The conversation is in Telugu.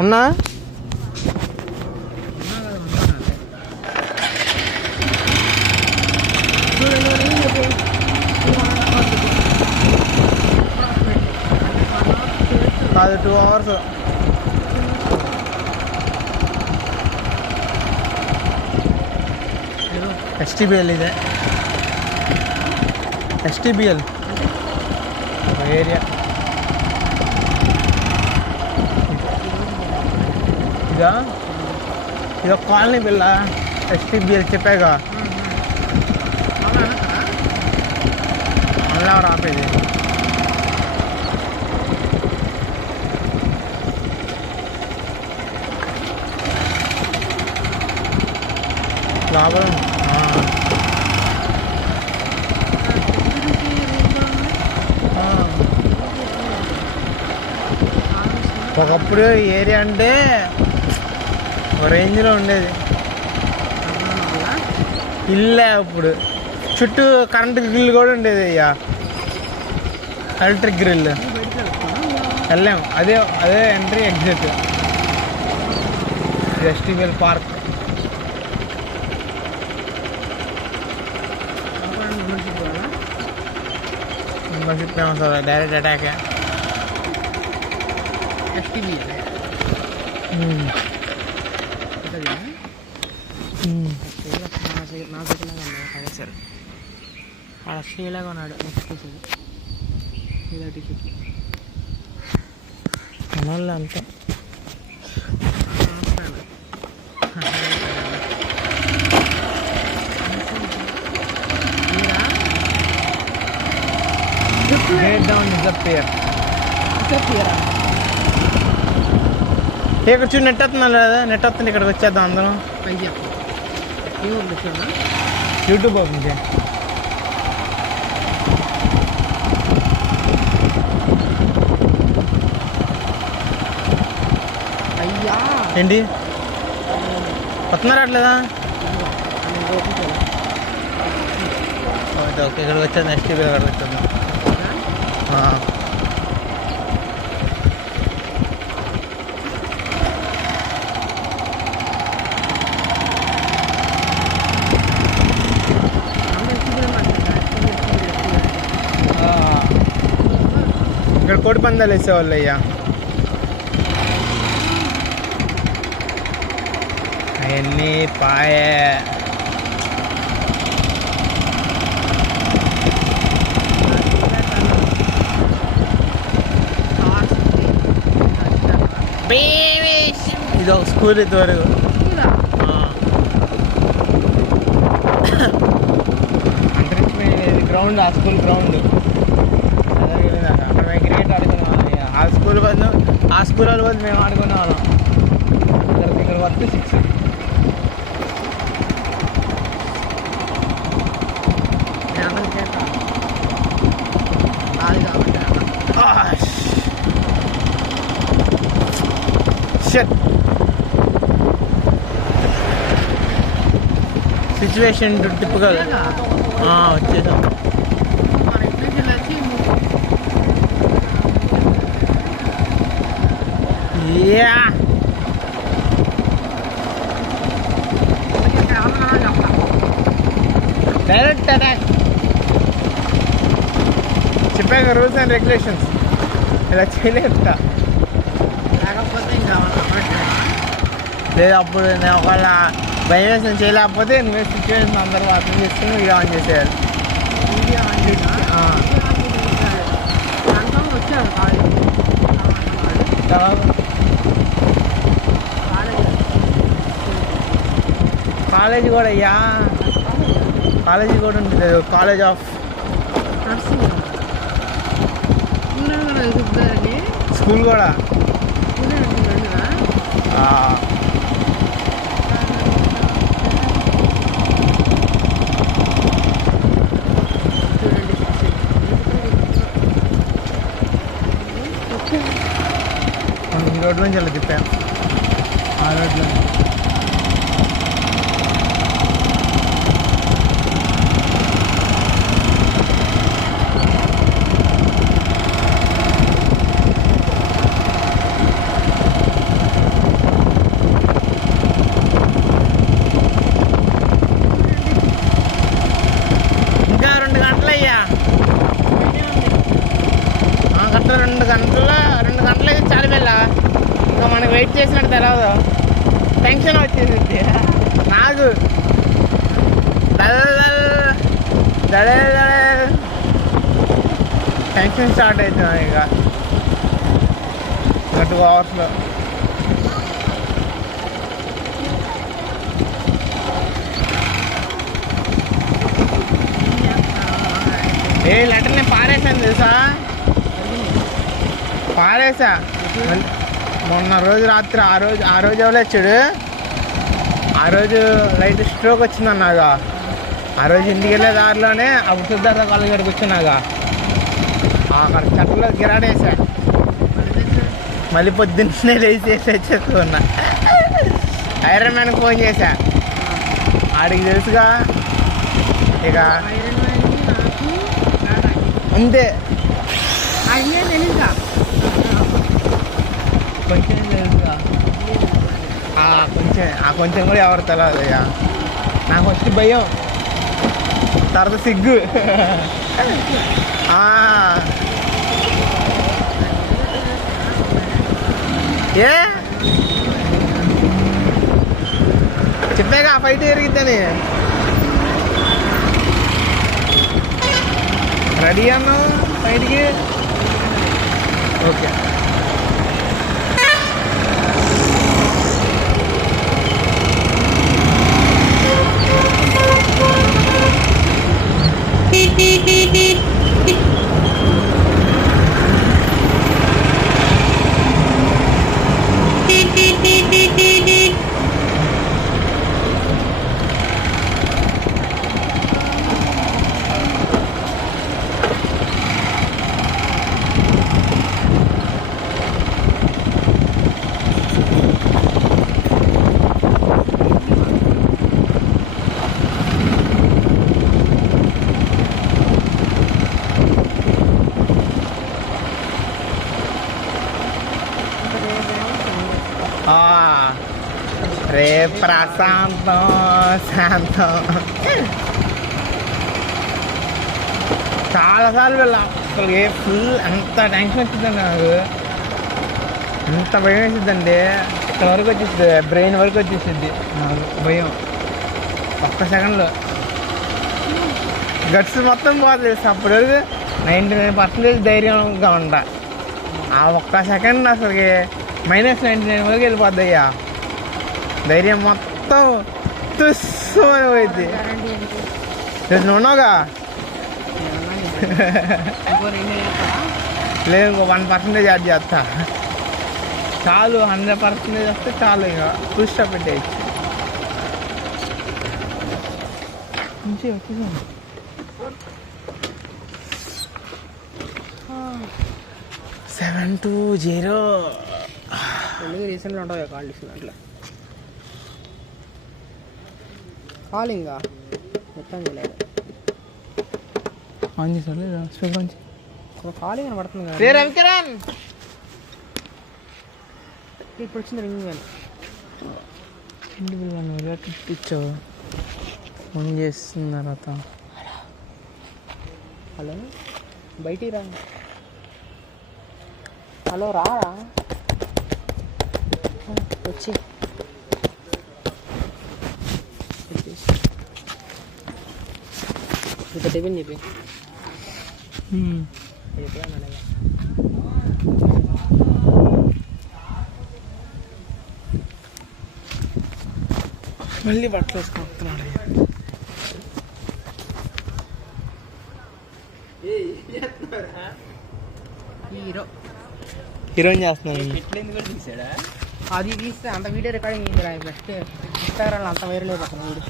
ఉన్నా కాదు 2 hours STBL ಇದೆ STBL ఏరియా ఇదో కాలనీ పిల్ల STBL చెప్పాగా మళ్ళీ ఆపేది లాభం ఒకప్పుడు ఏరియా అంటే ఒక రేంజ్లో ఉండేది ఇల్లే ఇప్పుడు చుట్టూ కరెంట్ గ్రిల్ కూడా ఉండేది అయ్యా ఎలక్ట్రిక్ గ్రిల్ వెళ్ళాం అదే entry exit STBL park membership sir direct attack sir ఆడ శ్రీలాగా ఉన్నాడు నెక్స్ట్ శ్రీలా టీషర్ట్ మనల్లో అంతా Get down disappear. ఇక్కడ చూడు నెట్ వస్తున్నా లేదా నెట్ వస్తుంది ఇక్కడికి వచ్చేద్దాం అందరం యూట్యూబ్ ఓపెన్ చేయ ఏంటి వస్తున్నారా అట్లేదా ఓకే ఇక్కడికి వచ్చేది నెక్స్ట్ ఇక్కడికి వచ్చేద్దాం ఇక్కడ కోడి పందాలు వేసేవాళ్ళు అయ్యా అవన్నీ పాయే ఇది ఒక స్కూల్ ఇంతవరకు అంతరించిపోయింది గ్రౌండ్ ఆ స్కూల్ గ్రౌండ్ అక్కడ మేము క్రికెట్ ఆడుకునే వాళ్ళం ఆ స్కూల్ బదులు ఆ స్కూల్ వాళ్ళ బదులు మేము ఆడుకునే వాళ్ళం ఇక్కడ వర్క్ 6 సిచ్యువేషన్ టిపికల్ వచ్చేసాం డైరెక్ట్ అటాక్ చెప్పాక రూల్స్ అండ్ రెగ్యులేషన్స్ ఇలా చేయలేదా లేదు అప్పుడు నేను ఒకవేళ భయం చేయలేకపోతే నువ్వే సిచ్యువేషన్ అందరూ అర్థం చేసుకుని వీడియో ఆన్ చేసేయాలి కాలేజీ కూడా అయ్యా కాలేజీ కూడా ఉంటుంది కాలేజ్ ఆఫ్ స్కూల్ కూడా రోడ్డు నుంచి వెళ్ళి తిప్పాను ఆ రోడ్లో ఇంకా మనకు వెయిట్ చేసినట్టు తెలియదు, టెన్షన్ వచ్చేసింది నాకు. టెన్షన్ స్టార్ట్ అవుతుంది ఇక 2 అవర్స్లో. ఏ లెటర్ నేను పారేసాను తెలుసా, పారేసా. మొన్న రోజు రాత్రి ఆ రోజు ఎవరు వచ్చాడు, ఆ రోజు లైట్ స్ట్రోక్ వచ్చిందన్నాగా. ఆ రోజు ఇంటికి వెళ్ళే దారిలోనే అప్పుడు సిద్ధార్థ కాలేజ్ గారికి వచ్చినాగా, అక్కడ చెట్లలో గిరాడేసా. మళ్ళీ పొద్దున్నే లేచి వచ్చేసుకున్నా. ఐరన్ మ్యాన్కి ఫోన్ చేశా, ఆడికి తెలుసుగా ఇక అంతే. కొంచెం తెలుసుగా, కొంచెం కూడా ఎవరు తెలియదు ఇక. నాకు వచ్చి భయం, తర్వాత సిగ్గు. ఏ చెప్పాగా ఫైట్ జరిగిద్దని. రెడీ అన్నావు ఫైట్కి? ఓకే. రే ప్రశాంతం శాంతం. చాలాసార్లు వెళ్ళాం అసలు. ఫుల్ అంత టెన్షన్ వచ్చిందండి నాకు, ఎంత భయం వేసిద్దండి. ఇక్కడ వరకు వచ్చేస్తుంది, బ్రెయిన్ వరకు వచ్చేసిద్ది నాకు భయం. ఒక్క సెకండ్లో గట్స్ మొత్తం పోతుంది. అప్పటి వరకు 99% ధైర్యంగా ఉంటా. ఆ ఒక్క సెకండ్ అసలుకి -99 వరకు వెళ్ళిపోద్ది అయ్యా. ధైర్యం మొత్తం తుస్సు అని పోయింది. నువ్వు ఉన్నావుగా? లేదు, ఇంకో 1% యాడ్ చేస్తా చాలు. 100% వస్తే చాలు, ఇక ఫుల్ స్టాప్ పెట్టేయచ్చు. 720 రీసెంట్గా ఉంటుంది కాల్ చేసిన అట్లా కాలింగ్ మొత్తం చేయలేదు. ఆన్ చేసాడు స్పీకర్ ఆన్ చేసి కాలింగ్ అని పడుతుంది కదా. రవికిరణ్ ఇప్పుడు వచ్చింది రింగ్ అని ఇచ్చావు. ఫోన్ చేస్తున్న తర్వాత హలో బయటికి రా. హలో రా వచ్చి ఇంకా టిఫిన్ చెప్పి మళ్ళీ బట్టలు వేసుకుంటున్నాడు. హీరోయిన్ చేస్తున్నాను. అది తీస్తే అంత వీడియో రికార్డింగ్ నెక్స్ట్ ఇన్స్టాగ్రామ్లో అంత వైరల్ అయిపోతుంది వీడియో.